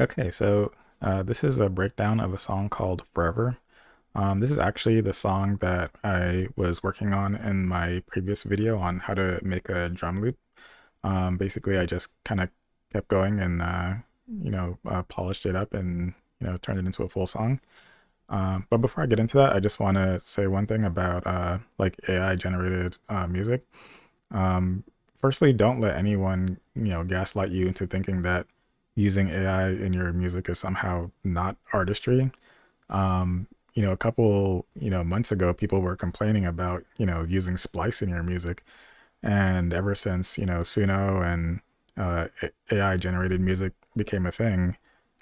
Okay, so this is a breakdown of a song called Forever. This is actually the song that I was working on in my previous video on how to make a drum loop. Basically, I just kind of kept going and polished it up and turned it into a full song. But before I get into that, I just want to say one thing about like AI generated music. Um, Firstly, don't let anyone gaslight you into thinking that using AI in your music is somehow not artistry. A couple months ago, people were complaining about using splice in your music, and ever since Suno and AI generated music became a thing,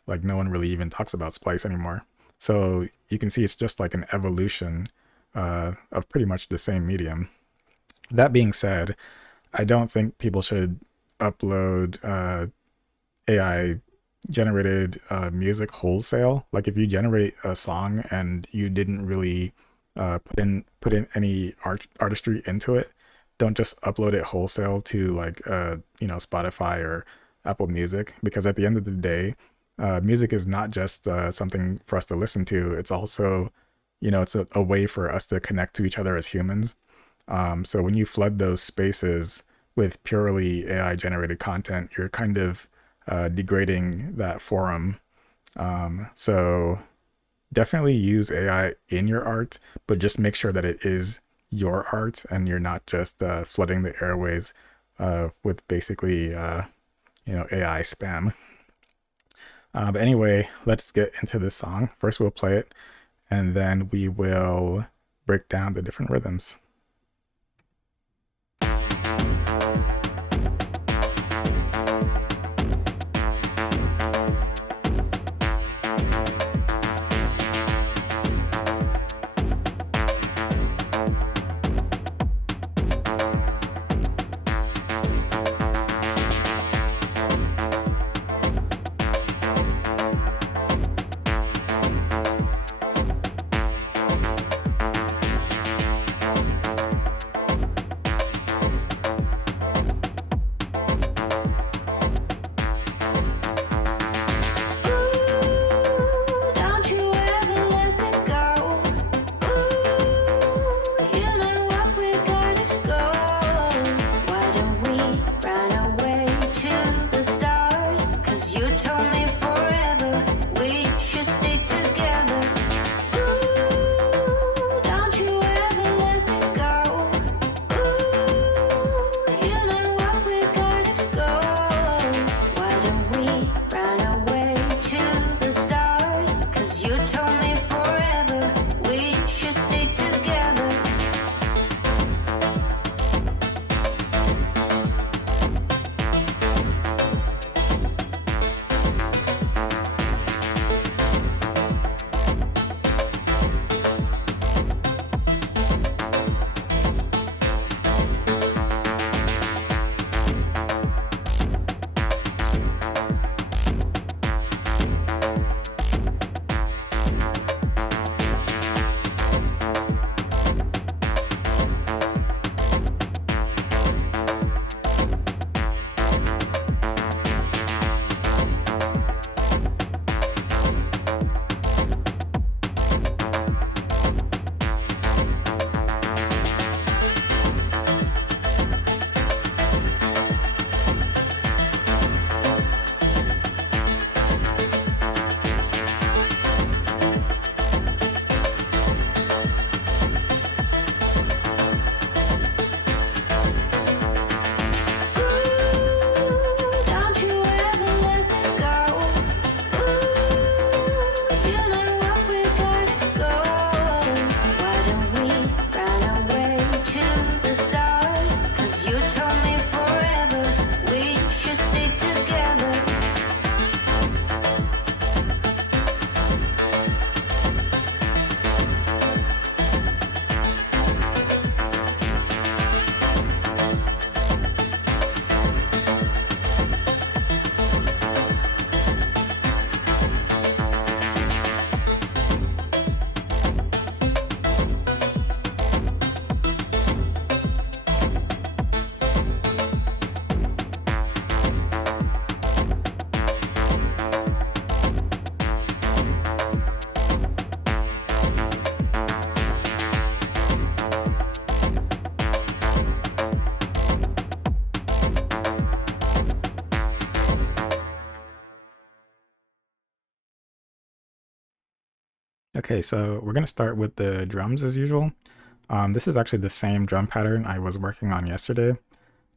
like no one really even talks about splice anymore. So you can see it's just like an evolution of pretty much the same medium. That being said, I don't think people should upload AI generated music wholesale. Like if you generate a song and you didn't really put in any artistry into it, don't just upload it wholesale to like Spotify or Apple Music, because at the end of the day, music is not just something for us to listen to. It's also it's a way for us to connect to each other as humans. So when you flood those spaces with purely AI generated content, you're kind of degrading that forum. So definitely use AI in your art, but just make sure that it is your art and you're not just flooding the airways with basically AI spam. But anyway, let's get into this song. First, we'll play it, and then we will break down the different rhythms. Okay, so we're gonna start with the drums as usual. This is actually the same drum pattern I was working on yesterday.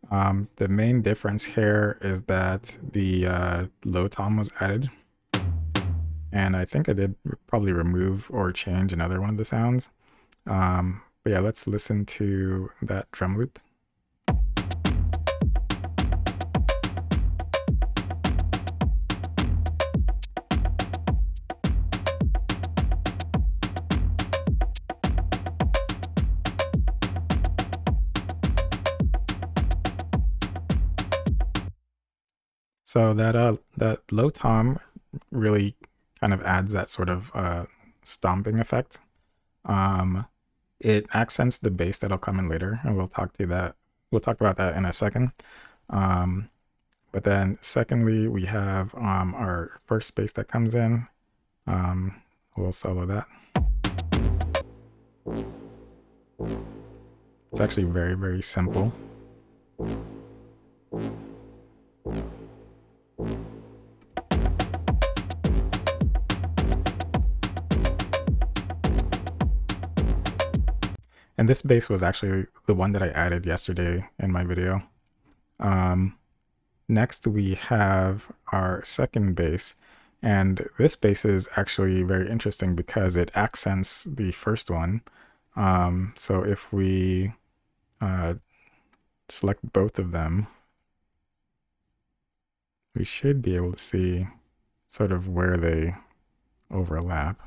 The main difference here is that the low tom was added, and I think I did probably remove or change another one of the sounds. But yeah, let's listen to that drum loop. So that low tom really kind of adds that sort of stomping effect. It accents the bass that'll come in later, and we'll talk about that in a second. But then secondly, we have our first bass that comes in. We'll solo that. It's actually very, very simple. And this bass was actually the one that I added yesterday in my video. Next, we have our second bass. And this bass is actually very interesting because it accents the first one. So if we select both of them, we should be able to see sort of where they overlap.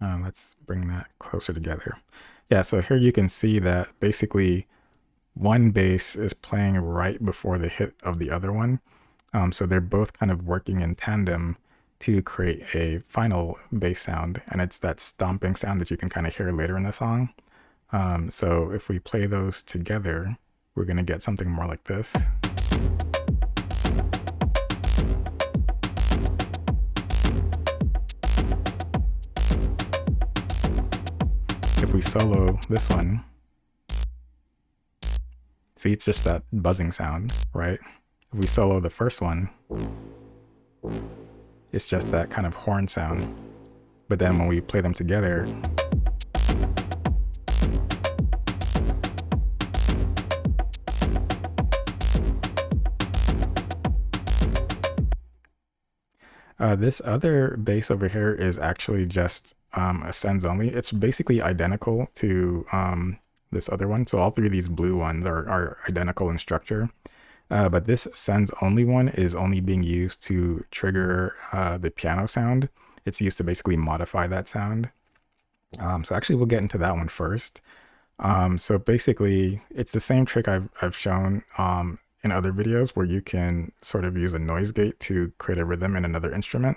Let's bring that closer together. Yeah, so here you can see that basically one bass is playing right before the hit of the other one. So they're both kind of working in tandem to create a final bass sound, and it's that stomping sound that you can kind of hear later in the song. So if we play those together, we're going to get something more like this. If we solo this one, see, it's just that buzzing sound, right? If we solo the first one, it's just that kind of horn sound. But then when we play them together, this other bass over here is actually just a sends only. It's basically identical to this other one. So all three of these blue ones are identical in structure. But this sends only one is only being used to trigger the piano sound. It's used to basically modify that sound. So actually we'll get into that one first. So basically it's the same trick I've shown in other videos where you can sort of use a noise gate to create a rhythm in another instrument.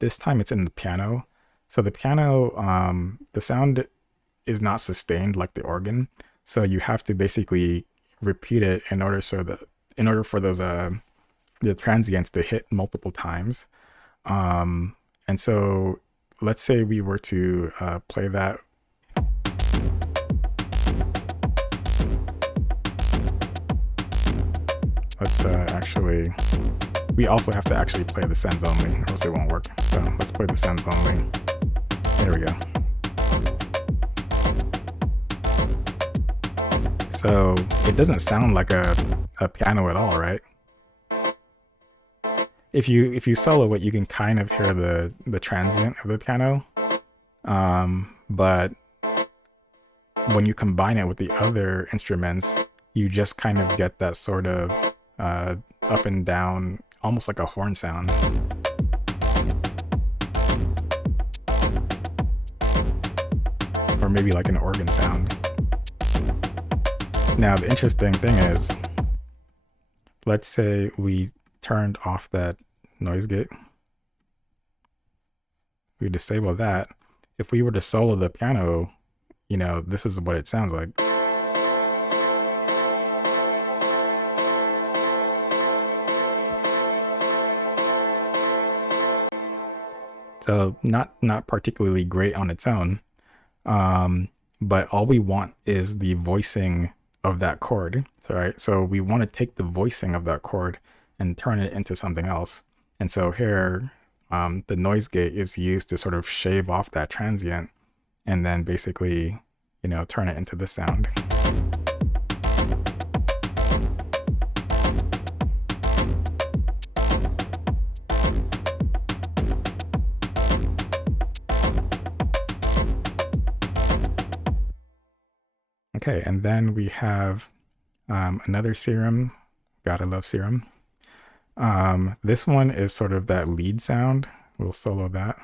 This time it's in the piano. So the piano, the sound is not sustained like the organ. So you have to basically repeat it in order for those the transients to hit multiple times. And so let's say we were to play that. Let's actually, we also have to actually play the sends only, or else it won't work. So let's play the sends only. There we go. So it doesn't sound like a piano at all, right? If you solo it, you can kind of hear the transient of the piano, but when you combine it with the other instruments, you just kind of get that sort of up and down, almost like a horn sound. Or maybe like an organ sound. Now the interesting thing is, let's say we turned off that noise gate. We disable that. If we were to solo the piano, you know, this is what it sounds like. So not particularly great on its own, but all we want is the voicing of that chord. Right? So we want to take the voicing of that chord and turn it into something else. And so here, the noise gate is used to sort of shave off that transient and then basically, turn it into this sound. Okay, and then we have another serum. Gotta love serum. This one is sort of that lead sound. We'll solo that.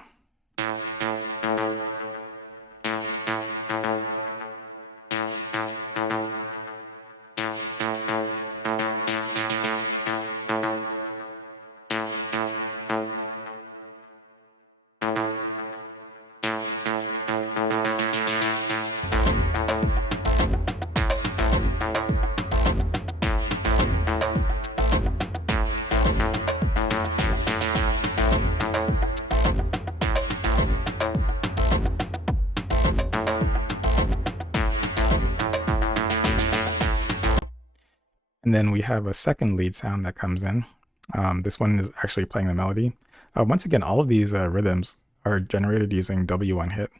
And then we have a second lead sound that comes in. This one is actually playing the melody. Once again, all of these rhythms are generated using W1 hit.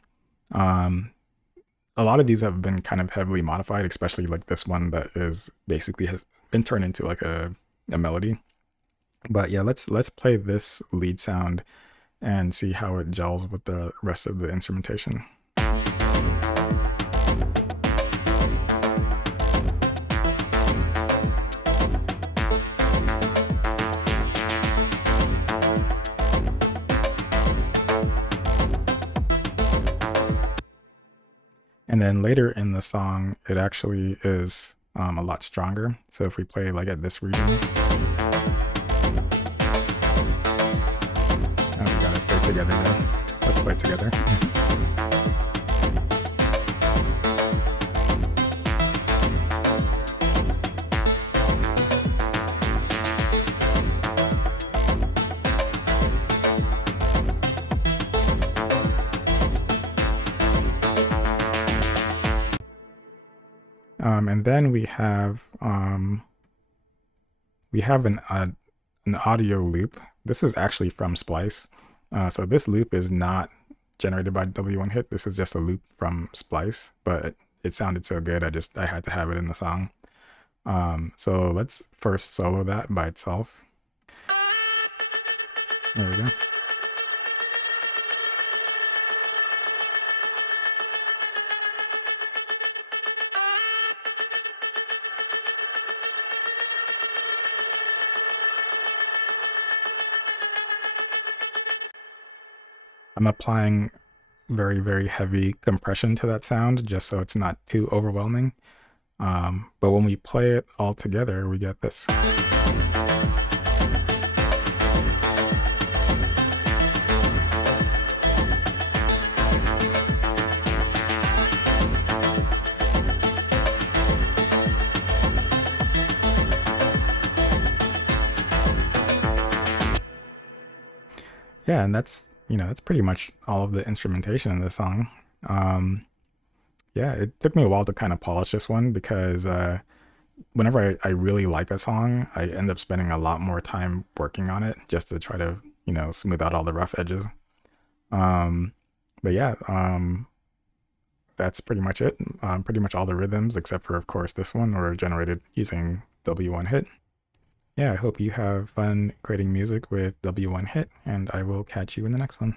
A lot of these have been kind of heavily modified, especially like this one that is basically has been turned into like a melody. But yeah, let's play this lead sound and see how it gels with the rest of the instrumentation. And then later in the song, it actually is a lot stronger. So if we play like at this region, we gotta play together now. Let's play together. And then we have an audio loop. This is actually from Splice. So this loop is not generated by W1 hit. This is just a loop from Splice, but it sounded so good, I had to have it in the song. So let's first solo that by itself. There we go. I'm applying very, very heavy compression to that sound just so it's not too overwhelming. But when we play it all together, we get this. Yeah, and that's pretty much all of the instrumentation in this song. Yeah, it took me a while to kind of polish this one because whenever I really like a song, I end up spending a lot more time working on it just to try to, smooth out all the rough edges. But yeah, that's pretty much it. Pretty much all the rhythms, except for, of course, this one, were generated using W1 hit. Yeah, I hope you have fun creating music with W1 hit, and I will catch you in the next one.